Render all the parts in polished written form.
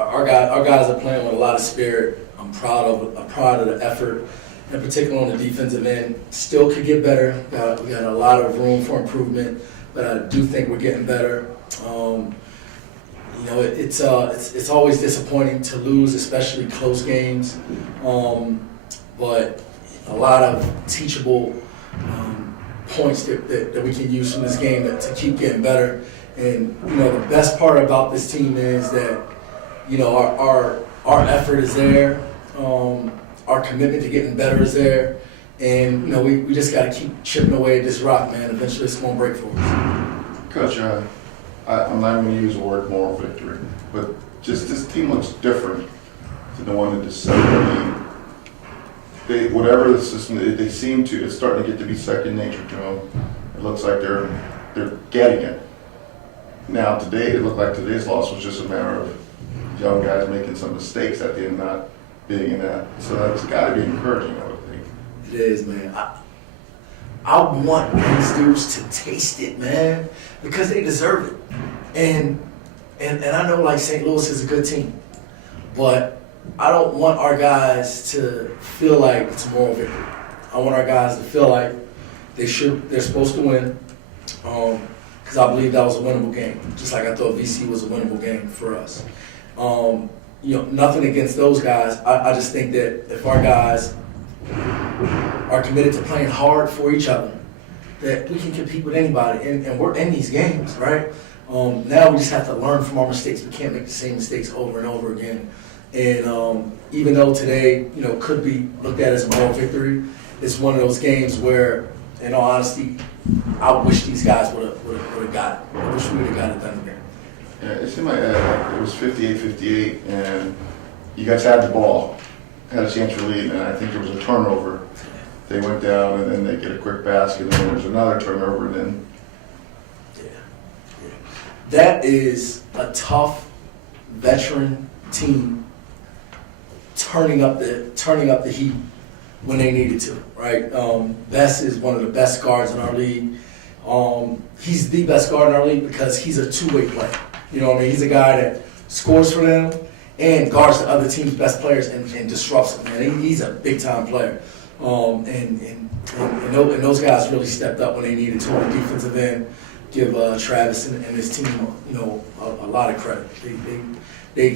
our guys are playing with a lot of spirit. I'm proud of the effort, in particular on the defensive end. Still could get better. We got a lot of room for improvement, but I do think we're getting better. It's always disappointing to lose, especially close games. But a lot of teachable points that we can use from this game to keep getting better. And the best part about this team is that our effort is there, our commitment to getting better is there, and we just got to keep chipping away at this rock, man. Eventually, it's going to break for us. Coach, I'm not going to use the word moral victory, but just this team looks different to the one that December. Whatever the system, they seem to. It's starting to get to be second nature to them. It looks like they're getting it. Now today, it looked like today's loss was just a matter of young guys making some mistakes at the end, not being in that. So that's got to be encouraging, I would think. It is, man. I want these dudes to taste it, man, because they deserve it. And I know like St. Louis is a good team, but I don't want our guys to feel like it's a moral victory. I want our guys to feel like they're supposed to win, because I believe that was a winnable game. Just like I thought VC was a winnable game for us. Nothing against those guys. I just think that if our guys are committed to playing hard for each other, that we can compete with anybody, and we're in these games, right? Now we just have to learn from our mistakes. We can't make the same mistakes over and over again. And even though today, could be looked at as a moral victory, it's one of those games where, in all honesty, I wish these guys would have got it. I wish we would have got it done again. Yeah, it seemed like it was 58-58, and you guys had the ball, had a chance to lead, and I think there was a turnover. They went down, and then they get a quick basket, and then there was another turnover, and then. Yeah. That is a tough veteran team turning up the heat when they needed to, right? Bess is one of the best guards in our league. He's the best guard in our league because he's a two-way player. You know what I mean? He's a guy that scores for them and guards the other team's best players and disrupts them. Man, he's a big-time player. And those guys really stepped up when they needed to on the defensive end. Give Travis and his team, a lot of credit. They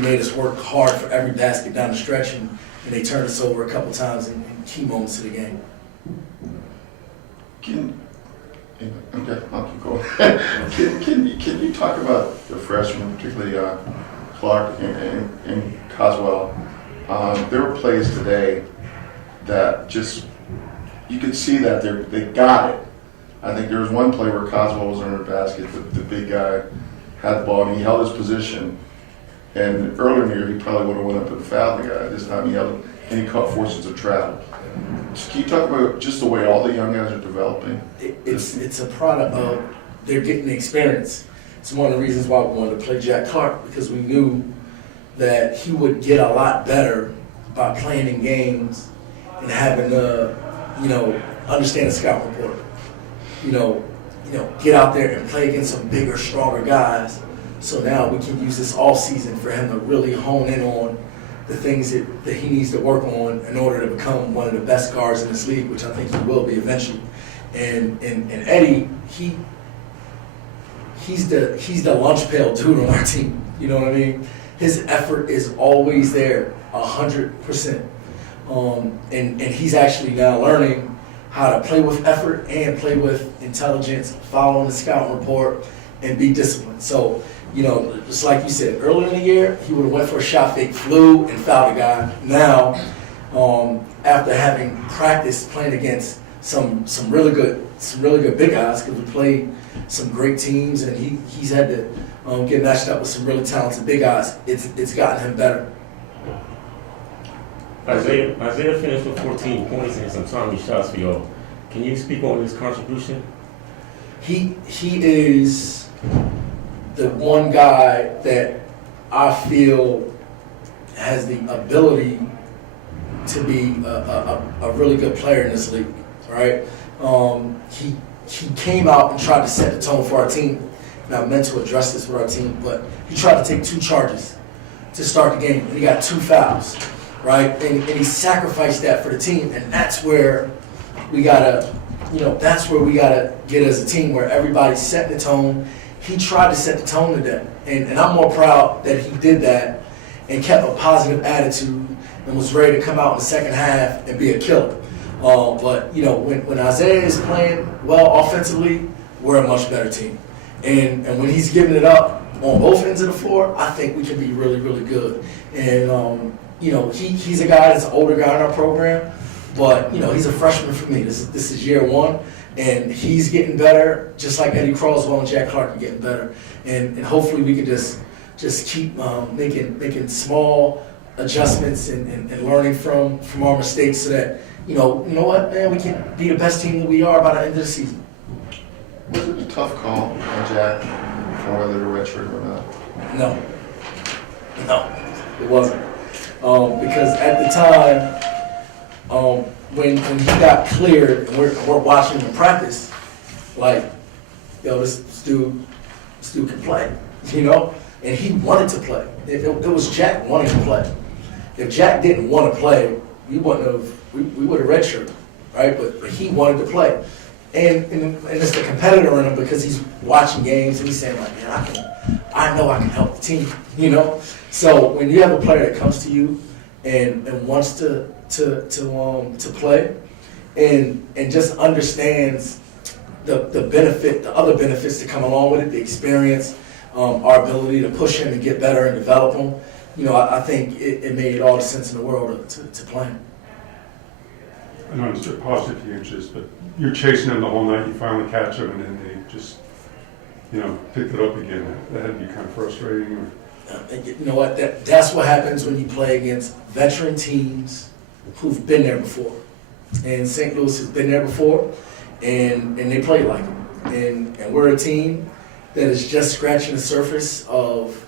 made us work hard for every basket down the stretch, and they turned us over a couple times in key moments of the game. Okay, I'll keep going. Can you talk about the freshmen, particularly Clark and Coswell? There were plays today that just you could see that they got it. I think there was one play where Coswell was under the basket. The big guy had the ball and he held his position. And earlier in the year, he probably would have went up and fouled the guy. This time he held it, and he caught forces of travel. Can you talk about just the way all the young guys are developing? It's a product of they're getting the experience. It's one of the reasons why we wanted to play Jack Clark, because we knew that he would get a lot better by playing in games and having to, understand the scout report. Get out there and play against some bigger, stronger guys. So now we can use this off season for him to really hone in on the things that he needs to work on in order to become one of the best guards in this league, which I think he will be eventually. And Eddie, he's the lunch pail dude on our team. You know what I mean? His effort is always there, 100%. And he's actually now learning how to play with effort and play with intelligence, following the scout report, and be disciplined. So, just like you said, earlier in the year, he would have went for a shot fake, flew, and fouled a guy. Now, after having practiced playing against some really good big guys, because we played some great teams, and he's had to get matched up with some really talented big guys. It's gotten him better. Isaiah finished with 14 points and some timely shots for y'all. Can you speak on his contribution? He is the one guy that I feel has the ability to be a really good player in this league, right? He came out and tried to set the tone for our team, and I meant to address this with our team, but he tried to take two charges. to start the game, and he got 2 fouls, right? And he sacrificed that for the team, and that's where we gotta, that's where we gotta get as a team, where everybody's setting the tone. He tried to set the tone today, and I'm more proud that he did that and kept a positive attitude and was ready to come out in the second half and be a killer. But when Isaiah is playing well offensively, we're a much better team. And when he's giving it up on both ends of the floor, I think we can be really, really good. And he's a guy that's an older guy in our program, but he's a freshman for me. This is year 1, and he's getting better, just like Eddie Croswell and Jack Clark are getting better. And hopefully we can just keep making small adjustments and learning from our mistakes, so that you know what, man, we can be the best team that we are by the end of the season. Was it a tough call on Jack on whether to redshirt or not? No, it wasn't. Because at the time, when he got cleared and we're watching him practice, like, this dude can play, and he wanted to play. It was Jack wanting to play. If Jack didn't want to play, we would have redshirted, right? But he wanted to play. And it's the competitor in him, because he's watching games and he's saying, like, man, I know I can help the team, So when you have a player that comes to you and wants to play and just understands the benefit, the other benefits that come along with it, the experience, our ability to push him and get better and develop him, I think it made all the sense in the world to play him. I know it's positive futures, but you're chasing them the whole night. You finally catch them, and then they just, picked it up again. That had to be kind of frustrating. You know what? That's what happens when you play against veteran teams who've been there before. And St. Louis has been there before, and they play like it. And we're a team that is just scratching the surface of,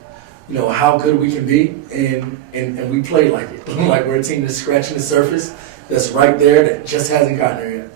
how good we can be, and we play like it. Like we're a team that's scratching the surface, that's right there, that just hasn't gotten there yet.